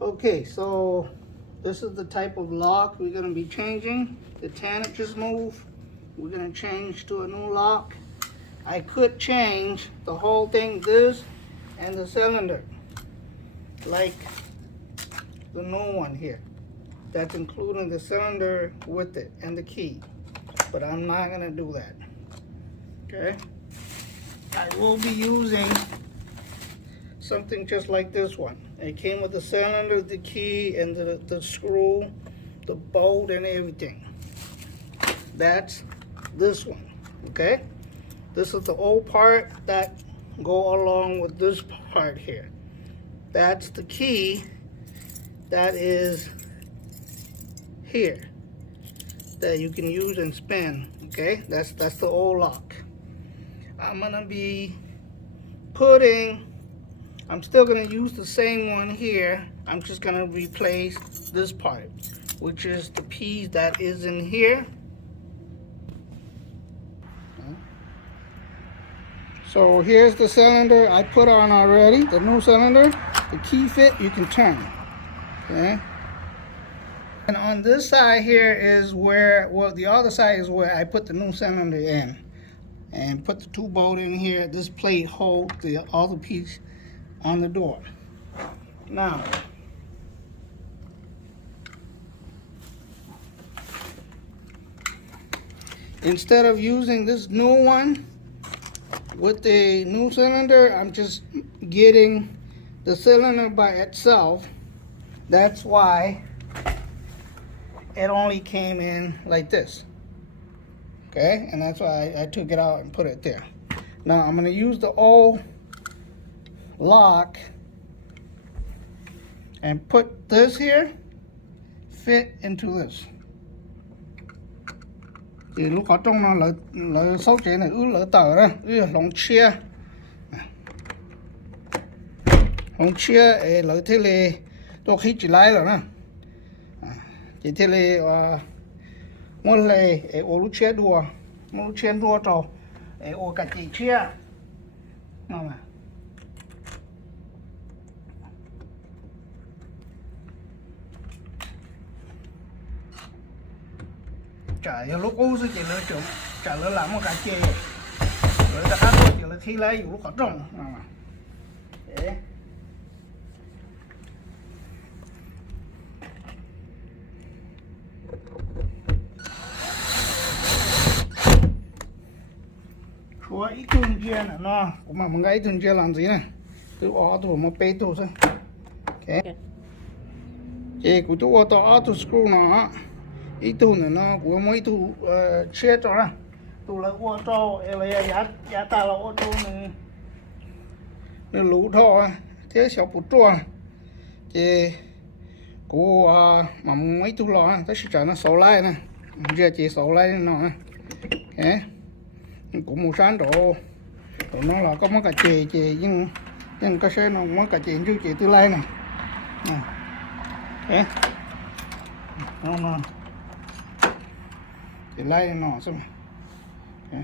Okay, so this is the type of lock we're going to be changing. The tannet just moved. We're going to change to a new lock. I could change the whole thing, this and the cylinder, like the new one here. That's including the cylinder with it and the key. But I'm not going to do that. Okay? I will be using something just like this one. It came with the cylinder, the key, and the screw, the bolt, and everything. That's this one. Okay? This is the old part that go along with this part here. That's the key that is here that you can use and spin. Okay, that's the old lock. I'm gonna be I'm still gonna use the same one here. I'm just gonna replace this part, which is the piece that is in here. So here's the cylinder I put on already, the new cylinder. The key fit, you can turn. Okay. And on this side here is where, well, the other side is where I put the new cylinder in. And put the 2 bolt in here. This plate holds the other piece on the door. Now, instead of using this new one with the new cylinder, I'm just getting the cylinder by itself. That's why it only came in like this. Okay, and that's why I took it out and put it there. Now I'm gonna use the old lock and put this here, fit into this. Thì lúc ở trong nó là số chế này lỡ tờ đó, lòng chia lỡ thế là tôi khi chỉ lái rồi nè, chỉ thế là một lề ô lúc chia đùa trâu ô cả chỉ chia nào mà trả lúc ô sẽ chỉ lỡ chụp trả lỡ làm một cái chê rồi ta khác chỉ là khi lấy lúc khó trồng nào mà để chúa ít tuần chia nè nó cũng mà một cái tuần chia làm gì nè tôi ó tôi một bê tôi xem ok chị của tôi ó tôi screw nó ít tuần này nó của mấy tôi chia cho nó tôi là ô tô là giá ta là ô tô này nó lũ thôi thế sao bút chua chị của mà mấy tôi lo tới sẽ nó sầu lại nè giờ chị sầu lại nó ok cũng một sáng độ nó là có món cà chè nhưng cái xe nó món cà chè chú chị tư lai này ok nó chị lai nó xem ok